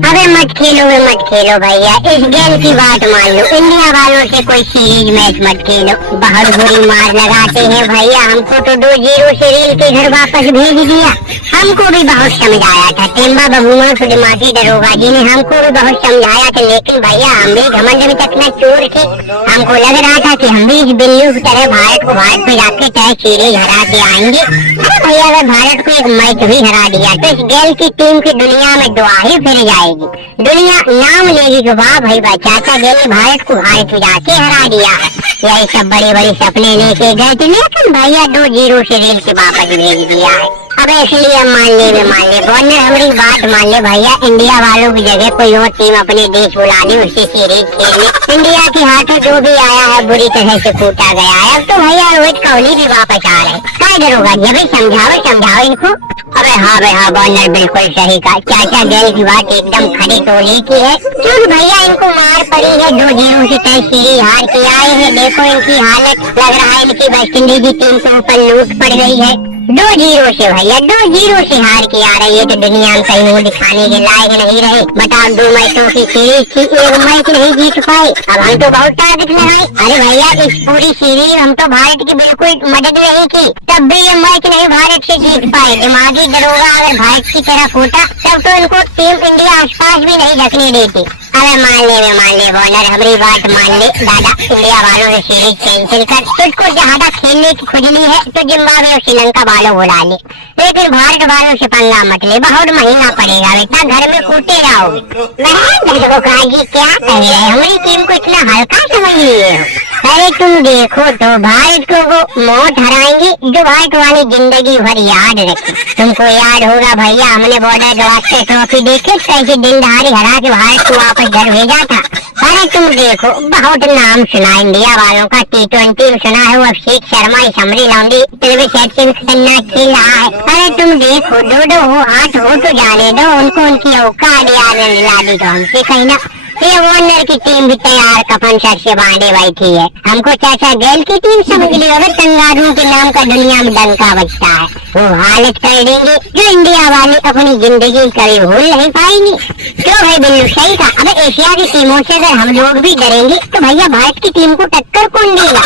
अबे मत खेलो भैया, इस गेम की बात मान लो। इंडिया वालों से कोई सीरीज मैच मत खेलो, बहुत बुरी मार लगाते हैं भैया। हमको तो 2-0 से रेल के घर वापस भेज दिया। हमको भी बहुत समझाया था टेम्बा बबुआ सुडमासी दरोगा जी ने, हमको भी बहुत समझाया था, लेकिन भैया हम भी घमंड में तकना चोर थे। हमको लग रहा था कि हम भी इस बिल्लू की तरह भारत में जाके तय सीरीज हरा के आएंगे। अरे भैया अगर भारत को एक मैच भी हरा दिया तो इस गेल की टीम की दुनिया में दुआ ही फिर जाएगी। दुनिया नाम लेगी कि वाह भाई चाचा गेल ने भारत को भारत में जाके हरा दिया। यही सब बड़े बड़े सपने लेके गए थे, लेकिन भैया 2-0 से रेल के वापस भेज दिया है। अब इसलिए मान ले बॉर्नर हमारी बात मान ले भैया। इंडिया वालों की जगह कोई और टीम अपने देश बुला दी उससे सीरीज खेलने। इंडिया के हाथों जो भी आया है बुरी तरह से कूटा गया है। अब तो भैया रोहित कोहली भी वापस आ रहे। क्या दरोगा जी भाई, समझाओ इनको। अबे हाँ बॉर्नर बिल्कुल सही कहा, चाचा गेल की बात एकदम खड़ी तोली की है, क्योंकि भैया इनको मार पड़ी है। 2-0 से तय सीरीज हार के आए हैं। देखो इनकी हालत, लग रहा है इनकी वेस्ट इंडीज की टीम के ऊपर लूट पड़ गई है। 2-0 से भैया 2-0 से हार के आ रही है, तो दुनिया में कहीं मुंह दिखाने के लायक नहीं रहे। बताओ 2 मैचों की सीरीज थी, एक मैच नहीं जीत पाए। अब हम तो बहुत टारगेट लगाए। अरे भैया इस पूरी सीरीज हम तो भारत की बिल्कुल मदद नहीं की, तब भी ये मैच नहीं भारत से जीत पाए। दिमागी दरोगा अगर भारत की तरफ होता तब तो इनको टीम इंडिया आसपास भी नहीं ढकने देती। अरे मान ले बॉर्नर हमारी बात मान ले दादा, इंडिया वालों ने सीरीज कैंसिल कर। तुझको ज्यादा खेलने की खुजली है तो जिम्बाब्वे और श्रीलंका वालों बुला ले, लेकिन भारत वालों से पंगा मत ले, बहुत महंगा पड़ेगा बेटा, घर में कूटे रहोगे। जी क्या कह रहे हैं, हमारी टीम को इतना हल्का समझ लिए हो। अरे तुम देखो तो भारत को वो मौत हराएंगी जो भारत वाली जिंदगी भर याद रखे। तुमको याद होगा भैया हमने बॉर्डर गवास्कर ट्रॉफी देखे कैसे दिन दहाड़ी हरा के भारत को वापस घर भेजा था। अरे तुम देखो बहुत नाम सुना इंडिया वालों का, T20 सुना है वो अभिषेक शर्मा, समरी लाउंडी खन्ना खेल रहा है। अरे तुम देखो 2-2 हो 8 हो तो जाने दो उनको, उनकी औकात याद दिला दी तो हमसे कहीं ना। ये वार्नर की टीम भी तैयार कफन सर से बांधे बैठी है। हमको चाचा गेल की टीम समझ ली, अगर कंगारू के नाम का दुनिया में डंका बजता है। वो हालत कर देंगे जो इंडिया वाले अपनी जिंदगी कभी भूल नहीं पाएंगे। क्यों भाई बिल्लू सही था। अबे एशिया की टीमों से अगर हम लोग भी डरेंगे तो भैया भारत की टीम को टक्कर कौन देगा।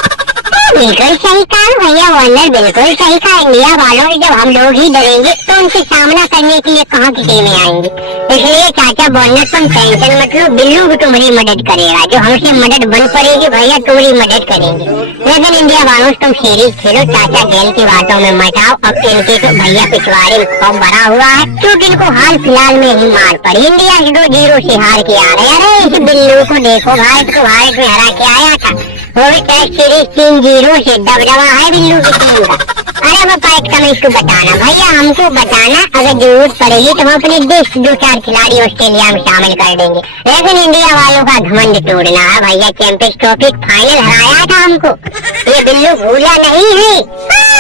बिल्कुल सही कहा भैया वार्नर, बिल्कुल सही कहा। इंडिया वालों से जब हम लोग ही डरेंगे तो उनसे सामना करने के लिए कहाँ की टीमें आएंगी। इसलिए चाचा वार्नर तुम टेंशन मत लो, बिल्लू भी तुम्हारी मदद करेगा। जो हमसे मदद बन पड़ेगी भैया तुम्हारी मदद करेंगे। लेकिन इंडिया वालों से तुम सीरीज खेलो, चाचा गेल की बातों में मत आओ। अब इनके तो भैया पिछवाड़े में खौफ भरा हुआ है, क्योंकि इनको हाल फिलहाल में ही मार पड़ी। इंडिया 2-0 से हार के आ रहे। अरे इस बिल्लू को देखो, भारत को भारत में हरा के आया था, वो भी टेस्ट सीरीज 3-0 से दबदबा है बिल्लू की टीम का। अरे वो पाइट का इसको बताना भैया, हमको बताना, अगर जरूरत पड़ेगी तो हम अपने देश 2-4 खिलाड़ी ऑस्ट्रेलिया में शामिल कर देंगे। लेकिन इंडिया वालों का घमंड तोड़ना है भैया, चैंपियंस ट्रॉफी फाइनल हराया था हमको, ये बिल्लू भूला नहीं है।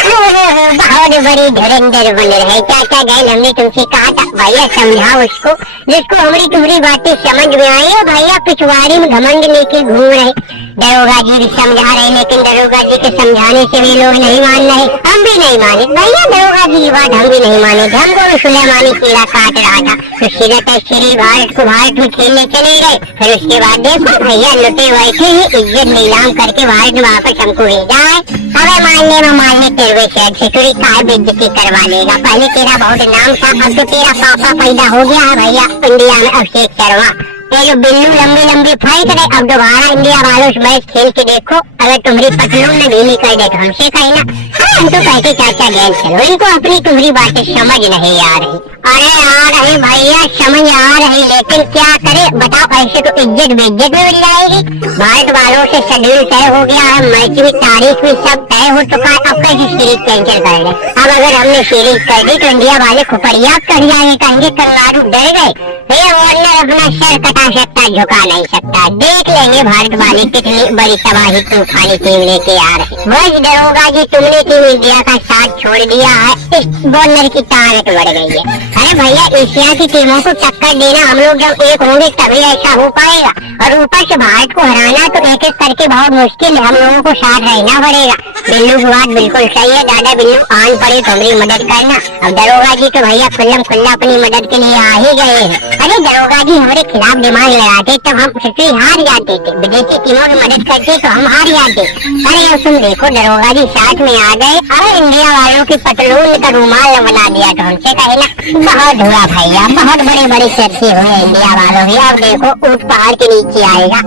बहुत बड़ी धुरंधर बन रहे चाचा गेल, हमने तुमसे कहा था भैया समझाओ उसको, जिसको हमारी तुम्हारी बातें समझ में आई है। भैया पिछवाड़ी में घमंड लेके घूम रहे, दरोगा जी भी समझा रहे, लेकिन दरोगा जी के समझाने से भी लोग नहीं मान रहे। हम भी नहीं माने भैया, दरोगा जी की बात हम भी नहीं माने थे। हमको सुलेमानी कीड़ा काट रहा था तो सीधा श्री भारत को भारत में खेलने चले गए। फिर उसके बाद देखो भैया लुटे बैठे ही इज्जत नीलाम करके भारत में वापस हमको भेजा है। अबे मानने तेरे शहर से थोड़ी काय बेइज्जती करवा लेगा। पहले तेरा बहुत नाम था, अब तो तेरा पापा पैदा हो गया है भैया इंडिया में, अभिषेक शर्मा। ये जो बिल्लू लंबी फेंक रहे, अब दोबारा इंडिया वालों से मैच खेल के देखो, अगर तुम्हारी पतलून ने ढीली कर दे तो हमसे कहना। हम तो कहते चाचा गेल चलो, इनको अपनी तुम्हारी बातें समझ नहीं आ रही। अरे आ रहे भैया समझ आ रही, लेकिन क्या करे बताओ, ऐसे तो इज्जत बेइज्जत में मिल जाएगी। भारत वालों से शेड्यूल तय हो गया है, मैच की तारीख भी सब तय हो चुका है। अब कैसे सीरीज कैंसिल कर दे। अब अगर हमने सीरीज कर दी तो इंडिया वाले खुपड़िया कर जाएंगे, कहेंगे कंगारू डर गए। भैया वार्नर अपना सर कटा बढ़ा सकता, झुका नहीं सकता। देख लेंगे भारत वाले कितनी बड़ी तबाही तूफानी टीम लेके आ रहे। बस दरोगा जी, तुमने टीम इंडिया का साथ छोड़ दिया है, इस बॉलर की ताकत बढ़ गई है। अरे भैया, एशिया की टीमों को टक्कर देना, हम लोग जब एक होंगे तभी ऐसा हो पाएगा। और ऊपर से भारत को हराना तो एक एक करके बहुत मुश्किल है, हम लोगों को साथ रहना पड़ेगा। बिल्लू की बात बिल्कुल सही है दादा बिल्लू, आन पड़े तो हमारी मदद करना। अब दरोगा जी तो भैया खुल्लम खुल्ला अपनी मदद के लिए आ ही गए हैं। अरे दरोगा जी, हमारे खिलाफ दिमाग लगाते तब हम फिर हार जाते थे, विदेशी टीमों की मदद करते तो हम हार जाते। अरे अब तुम देखो दरोगा जी साथ में आ गए, अरे इंडिया वालों की पतलून का रुमाल बना दिया तो हमसे कहे ना। बहुत हुआ भैया, बहुत बड़े बड़े चर्चे हुए इंडिया वालों के। अब देखो ऊंट पहाड़ के नीचे आएगा।